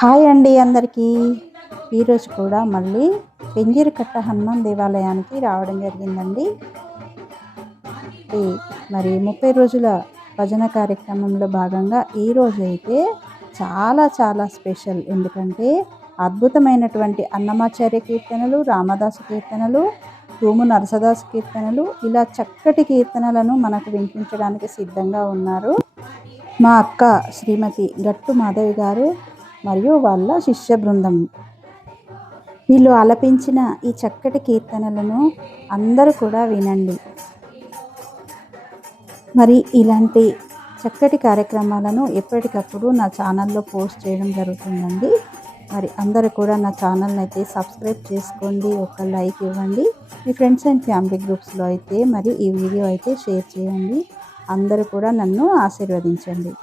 Hi అండి అందరికీ. ఈరోజు కూడా మళ్ళీ పెంజీరకట్ట హనుమాన్ దేవాలయానికి రావడం జరిగిందండి. మరి 30 రోజుల భజన కార్యక్రమంలో భాగంగా ఈరోజు అయితే చాలా స్పెషల్. ఎందుకంటే అద్భుతమైనటువంటి అన్నమాచార్య కీర్తనలు, రామదాసు కీర్తనలు, తూము నరసదాసు కీర్తనలు, ఇలా చక్కటి కీర్తనలను మనకు వినిపించడానికి సిద్ధంగా ఉన్నారు మా అక్క శ్రీమతి గట్టు మాధవి గారు మరియు వాళ్ళ శిష్య బృందం. వీళ్ళు ఆలపించిన ఈ చక్కటి కీర్తనలను అందరూ కూడా వినండి. మరి ఇలాంటి చక్కటి కార్యక్రమాలను ఎప్పటికప్పుడు నా ఛానల్లో పోస్ట్ చేయడం జరుగుతుందండి. మరి అందరూ కూడా నా ఛానల్ని అయితే సబ్స్క్రైబ్ చేసుకోండి, ఒక లైక్ ఇవ్వండి. మీ ఫ్రెండ్స్ అండ్ ఫ్యామిలీ గ్రూప్స్లో అయితే మరి ఈ వీడియో అయితే షేర్ చేయండి. అందరూ కూడా నన్ను ఆశీర్వదించండి.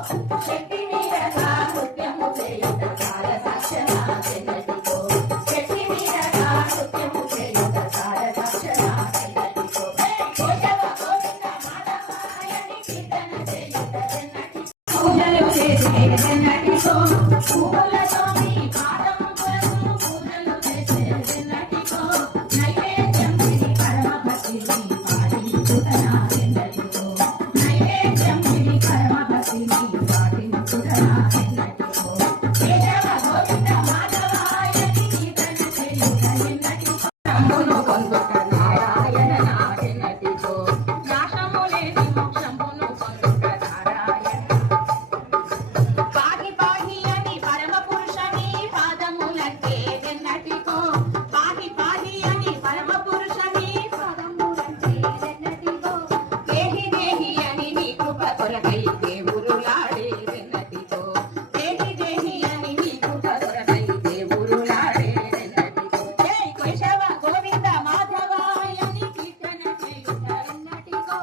శక్తి మీరగా నృత్యము చేయుట కాల సాక్షణ చెల్లటికో శక్తి మీరగా నృత్యము చేయుట కాల సాక్షణ చెల్లటికో కోశవ గోవింద మాధవాయని కీర్తన చేయుట చెన్నటి పూజలు చేసే చెన్నటికో పూలతో మీ పాదములను పూజలు చేసే చెన్నటికో నైవేద్యం తిని పరమ భక్తిని పాటించుటనా చెన్నటికో నైవేద్యం తిని పరమ భక్తిని పాటించుటనా చెన్నటికో కేశవ గోవింద మాధవాయని కీర్తన చేయుట చెన్నటికో శంభును పొందుట నారాయణ నా చెన్నటికో నాశము లేని మోక్షమును పొందుట నారాయణ పాహి పాహి అని పరమ పురుషని పాదములంటే వెన్నటికో పాహి పాహి అని పరమ పురుషని పాదములంటే వెన్నటికో దేహి దేహి అని నీ కృప కొరకై దేవురులాడే వెన్నటికో దేహి దేహి అని నీ కృప కొరకై దేవురులాడే వెన్నటికో జై కేశవ గోవింద మాధవాయని కీర్తన చేయుట వెన్నటికో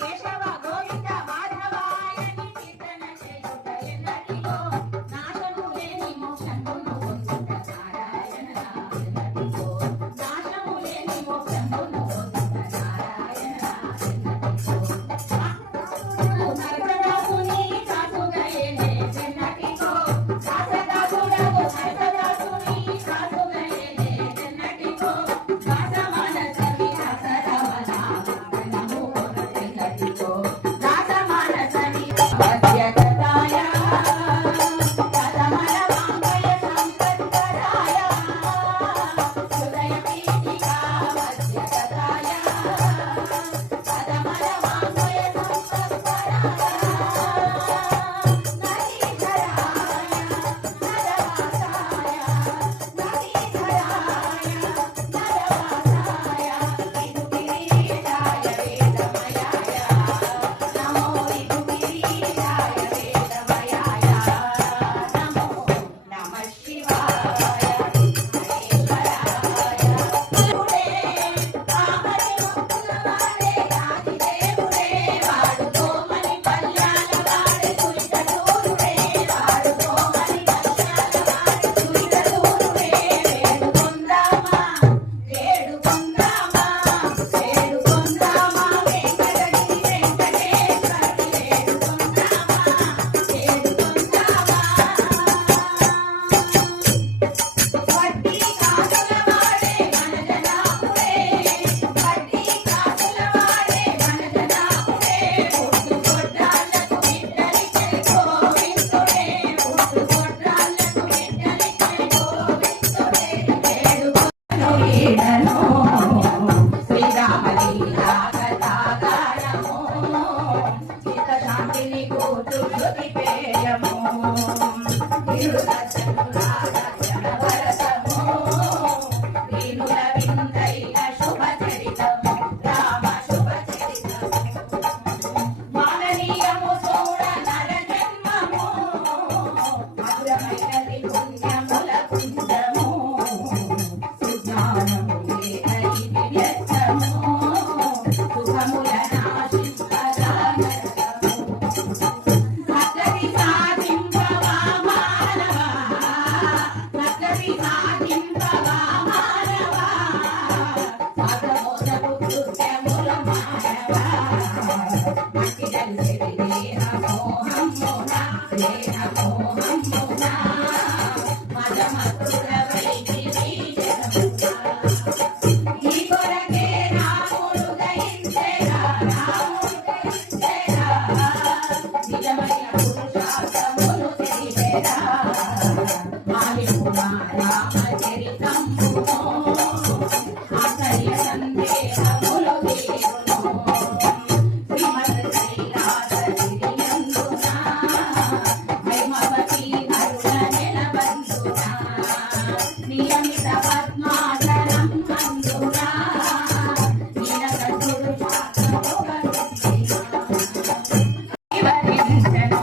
కేశవ గోవింద మాధవాయని కీర్తన చేయుట వెన్నటికో నాశము లేని మోక్షమును పొందుట నారాయణ వెన్నటికో నాశము లేని మోక్షమును పొందుట నారాయణ వెన్నటికో నరకదాసుని కాసుగయేనే వెన్నటికో దాసదాసుడవు నరకదాసుని కాసుగయేనే వెన్నటికో దాసమానస విలాసరమణ మనము వెన్నటికో దాసమానస విలాసరమణ కథమల వాంగయ సంపత్కరాయ హృదయ పీఠికా మధ్యగతాయ కథమల వాంగయ సంపత్కరాయ నదీధరాయ నదవాసాయ నదీధరాయ నదవాసాయ ఇదు గిరీశాయ వేదమయాయ నమో ఇదు గిరీశాయ వేదమయాయ నమో నమః శివాయ హరేశ్వరాయ దేవుడే ఆమని ముక్కులవాడే ఆదిదేవుడే వాడు కోమలి కళ్యాణ వాడే తురితూరుడే వాడు కోమలి కళ్యాణ వాడే తురితూరుడే వేడుకొందామా వేడుకొందామా వేడుకొందామా వెంకటగిరి వెంకటేశ్వరుని వేడుకొందామా వేడుకొందామా వడ్డీ కాసుల వాడే మన జనాభుడే వడ్డీ కాసుల వాడే మన జనాభుడే పుట్టు కొట్టాలకు బిడ్డలిచ్చే గోవిందుడే పుట్టు కొట్టాలకు బిడ్డలిచ్చే గోవిందుడే వేడుకొను ఈడను శ్రీరామలీలా కథాగానము చిత్తశాంతిని కూతు శృతి పేయము దీనుల విందైన శుభ చరితము రామ శుభ చరితము మాననీయము చూడ నర జన్మము మధురమైనది పుణ్యముల కుంజము సుజ్ఞానము లేని వ్యర్థము సుఖముల నాశింపదానరకము భక్తి సాధింపవా మానవా భక్తి సాధింపవా మానవా సాధమోదపు కృత్యముల మానవా మట్టి కలిసిరి దేహమోహమ్మునా దేహమోహమ్మునా మదమధుర వైఖరి జగమునా ఈ కొరకే రాముడు దయించెరా రాముడు దయించెరా నిజమైన పురుషార్థమును తెలిపెరా మాలిపునా రామచరితమ్మును ఆశ్చర్య సందేహములు తీరును శ్రీమద్ కైలాసగిరియందునా హైమవతి కరుణ నెలబందునా నియమిత పద్మాసనం అందునా నీలకంఠుడు శాస్త్రము కరుణించెను.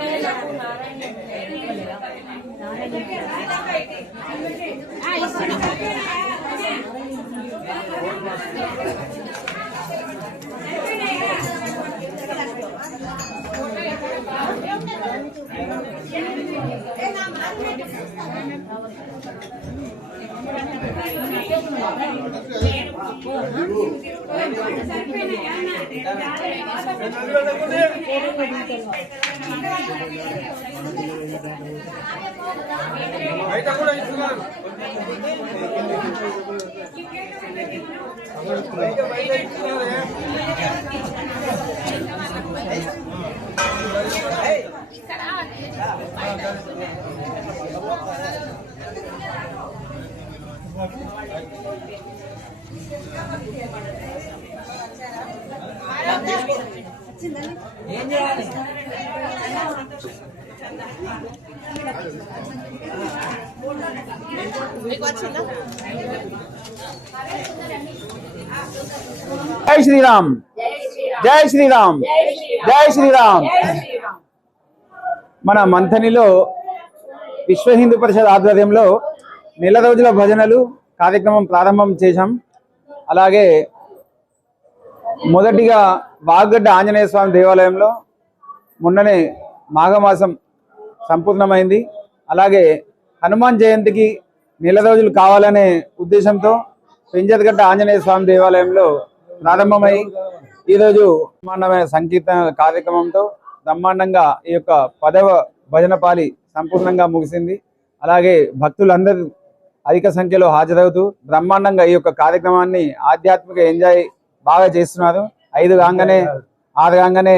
కూర్చొని జై శ్రీరామ్, జై శ్రీరామ్, జై శ్రీరామ్. మన మంథనిలో విశ్వ హిందూ పరిషత్ ఆధ్వర్యంలో నెల రోజుల భజనలు కార్యక్రమం ప్రారంభం చేశాం. అలాగే మొదటిగా వాగ్గడ్డ ఆంజనేయ స్వామి దేవాలయంలో మొన్ననే మాఘమాసం సంపూర్ణమైంది. అలాగే హనుమాన్ జయంతికి నెల రోజులు కావాలనే ఉద్దేశంతో పెంజర్గడ్డ ఆంజనేయ స్వామి దేవాలయంలో ప్రారంభమై ఈరోజు బ్రహ్మాండమైన సంకీర్తన కార్యక్రమంతో బ్రహ్మాండంగా ఈ యొక్క 10వ భజనపాలి సంపూర్ణంగా ముగిసింది. అలాగే భక్తులందరూ అధిక సంఖ్యలో హాజరవుతూ బ్రహ్మాండంగా ఈ యొక్క కార్యక్రమాన్ని ఆధ్యాత్మిక ఎంజాయ్ బాగా చేస్తున్నారు. 5 కాగానే 6 కాగానే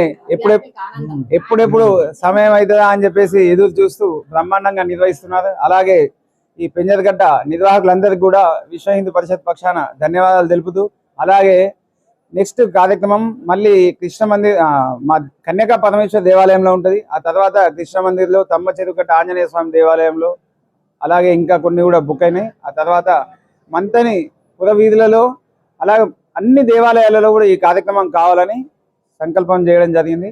ఎప్పుడెప్పుడు సమయం అవుతుందా అని చెప్పేసి ఎదురు చూస్తూ బ్రహ్మాండంగా నిర్వహిస్తున్నారు. అలాగే ఈ పెంజర్గడ్డ నిర్వాహకులందరికీ కూడా విశ్వ హిందూ పరిషత్ పక్షాన ధన్యవాదాలు తెలుపుతూ, అలాగే నెక్స్ట్ కార్యక్రమం మళ్ళీ కృష్ణ మందిర్ మా కన్యకా పరమేశ్వర దేవాలయంలో ఉంటుంది. ఆ తర్వాత కృష్ణ మందిర్లో తమ్మ చెరుకట్ట ఆంజనేయ స్వామి దేవాలయంలో, అలాగే ఇంకా కొన్ని కూడా బుక్ అయినాయి. ఆ తర్వాత మంతని పురవీధులలో, అలాగే అన్ని దేవాలయాలలో కూడా ఈ కార్యక్రమం కావాలని సంకల్పం చేయడం జరిగింది.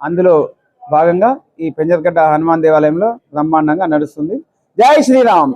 అందులో భాగంగా ఈ పెంజర్గడ్డ హనుమాన్ దేవాలయంలో బ్రహ్మాండంగా నడుస్తుంది. జై శ్రీరామ్.